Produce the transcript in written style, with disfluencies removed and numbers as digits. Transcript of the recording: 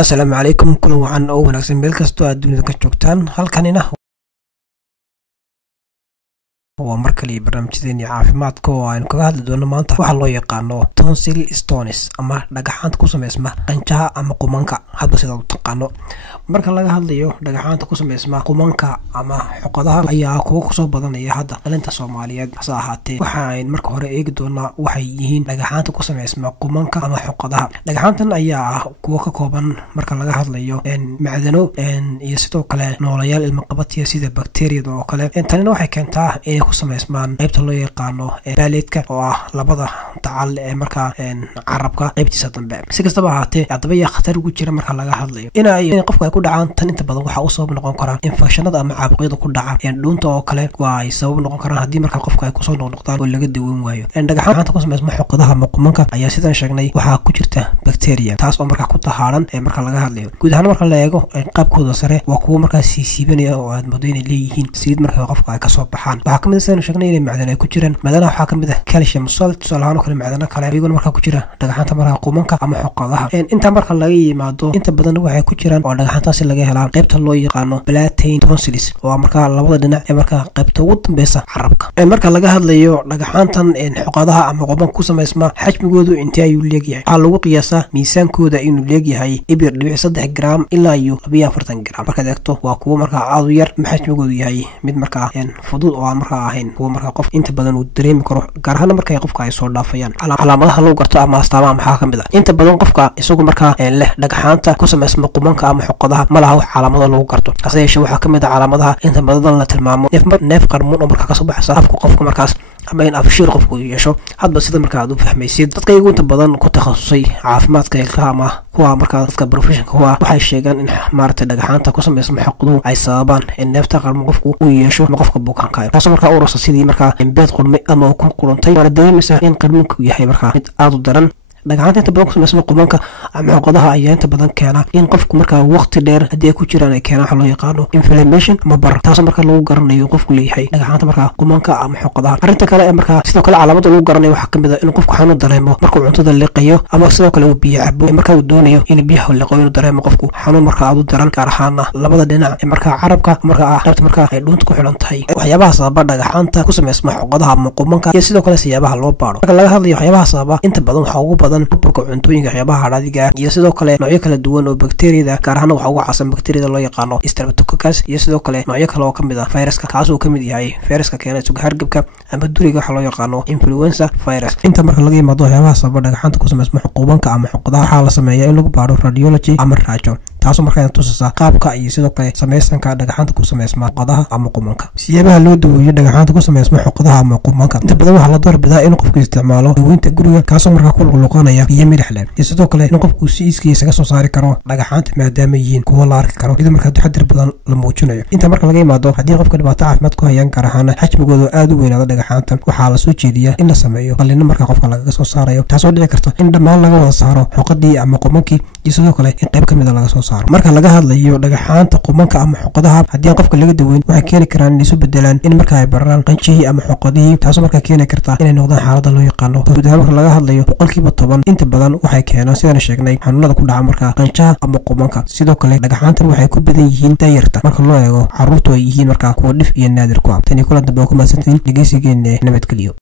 السلام عليكم كل وعن أو ونكسن بالكستو الدنيا كجوكتان هل كاننا هو مركلي برنامجيني caafimaadka oo aan kaga hadli doono maanta waxa loo yaqaano tonsil stones ama dhagaxaanta ku sameysma qanjaha ama qumanka hadba sida uu taqaano marka laga hadlayo dhagaxaanta ku sameysma qumanka ama xoqadaha ayaa ku soo badanaya hadda dhalinta Soomaaliyeed hasa ahaatee waxa ay marka hore eegi doonaa waxay yihiin dhagaxaanta ku sameysma qumanka ama xoqadaha dhagaxaantan ayaa kuwa ka kooban marka laga hadlayo macdano iyo sidoo kale noolayaal ilma qabatiya sida bakteeriyada oo kale tanina waxay keentaa ku sameysmaan qaybta loo yaqaano baaleedka oo ah labada tacal ee marka carabka qaybtiisa dambe si kastaba ahaatee adaba khatar ugu jira marka laga hadlayo in qofka ay ku dhacaan tan inta badan waxa uu sabab noqon kara infekshanada ama caabuqyada ku dhaca dhuunta oo kale waa ay sabab noqon karaan hadii marka qofka ay ku soo noqdaan oo laga daweyn waayo dhagaxaanta ku sameysma xoqadaha ama qumanka ayaa sidaan sheegnay waxa ku jirta bakteeriya taas oo marka ku tahaaran marka laga hadlayo guud ahaan marka la eego qaabkooda sare waa kuwa marka siibanaya oo aad moodo inay leeyihiin saliid marka qofka ay ka soo baxaan waxaan sheegnay inay macdan ay ku jiraan macdanaha waxa kamid ah calcium salt salaano kale macdana kale iyagoo marka ku jira dhagaxaanta marka qumanka ama xoqadaha inta marka laga yimaado inta badan waxay ku jiraan oo dhagaxaantaasi laga helaa qaybta loo yaqaano platain tonsils oo marka labada dhinac ee marka qaybta ugu dambeysa carabka marka laga hadlayo dhagaxaantan xoqadaha ama qumanka ku sameysma xajmigoodu intee ayuu leeyahay waxa lagu qiyaasaa miisaankooda inuu leeyahay 3 gram ilaa 42 gram marka eegto waa kuwa marka aad u yar xajmigoodu yahay mid marka fudud oo marka ahayn kuwa marka qof inta badan uu dareemi karo gaar ahaan marka qofka ay soo dhaafayaan calaamadaha lagu garto ama astaamaha maxaa kamid ah inta badan qofka isagu marka leh dhagaxaanta ku sameysma qumanka ama xoqadaha ma laha calaamado lagu garto hase yeeshee waxa kamid ah calaamadaha inta badan la tilmaamo neef qarmuun oo marka ka soo baxsa afka qofka markaas ama in afshiir qofku yeesho hadba sida marka aad u fahmaysid dadka iyagu inta badan ku takhasusay caafimaadka ilkaha ama kuwa marka dadka professionka kuwa waxay sheegaan in maarta dhagaxaanta ku sameysma xoqadu ay sababaan in neefta qarmuun qofku uu yeesho ama qofka bukaanka taas marka uu rasa sidii marka beed qulmay ama ku qulantay wala dareemaysa in qarmuunku yahay marka mid aad u daran dhagaxaanta inta badan ku sameysma qumanka ama xoqadaha ayaa inta badan keena in qofku marka waqti dheer hadii ay ku jiraan ay keenaan waxa loo yaqaano inflammation ama bar taas marka lagu garanayo qofku leeyahay dhagaxaanta marka qumanka ama xoqadaha arinta kale ee marka sidoo kale calaamada lagu garanayo waxa kamid ah in qofku xanuun dareemo marka uu cuntada liqayo ama sidoo kale uu biyo cabo marka uu doonayo in biyaha liqo inuu dareemo qofku xanuun marka aad u daran gaar ahaan labada dhinac ee marka carabka marka ay dhuunta ku xiran tahay waxyaabaha sababa dhagaxaanta ku sameysma xoqadaha ama qumanka iyo sidoo kale siyaabaha loo baaro marka laga hadlayo waxyaabaha sababa inta badan waxa ugu burburka cuntooyinka waxyaabaha hadhiga iyo sidoo kale noocyo kala duwan oo bakteeriyada gaar ahaan waxa ugu caasan bakteeriyada loo yaqaano Streptococcus iyo sidoo kale noocyo kale oo kamid ah fayraska kaas oo kamid yahay fayraska keena suuga hargabka ama duriga waxa loo yaqaano influenza virus inta marka laga yimaado waxyaabaha sababa dhagaxaanta ku sameysma qumanka ama xoqadaha waxa la sameeyaa in lagu baaro radiology ama raajo taasoo markaa tusaysa qaabka iyo sidoo kale sameysanka dhagaxaanta ku sameysma xoqadaha ama qumanka siyaabaha loo daweeyo dhagaxaanta ku sameysma xoqadaha ama qumanka inta badan waxa la doorbidaa in qofku isticmaalo daweynta guriga kaasoo markaa ku luqluqanaya iyo midxleen iyo sidoo kale in qofku si iskiisa ka soo saari karo dhagaxaanta maadaama yihiin kuwa la arki karo iyadoo markaa taxadir badan la muujinayo inta marka laga yimaado hadii qofka dhibaato caafimaad ku hayaan gaar ahaan xajmigooda aad u weynaado dhagaxaanta waxa la soo jeediyaa in la sameeyo qalliin marka qofka laga soo saarayo taasoo dhici karta in dhammaan laga wada saaro xoqadii ama qumankii iyo sidoo kale in qayb kamid ah laga soo saaro marka laga hadlayo dhagaxaanta qumanka ama xoqadaha hadii qofka laga daweyn waxay keeni karaan inay soo bedelaan in marka ay bararaan qanjihii ama xoqadihii taasoo marka keeni karta inay noqdaan xaalada loo yaqaano guud ahaan marka laga hadlayo 10% inta badan waxay keenaan sidaan sheegnay xanuunada ku dhaca marka qanjaha ama qumanka sidoo kale dhagaxaantan waxay ku badan yihiin dayarta marka loo eego caruurtu ay yihiin marka kuwa dhif iyo naadir ku ah tani kula dambe ku maasantiin dhageysigeena nabadgeliyo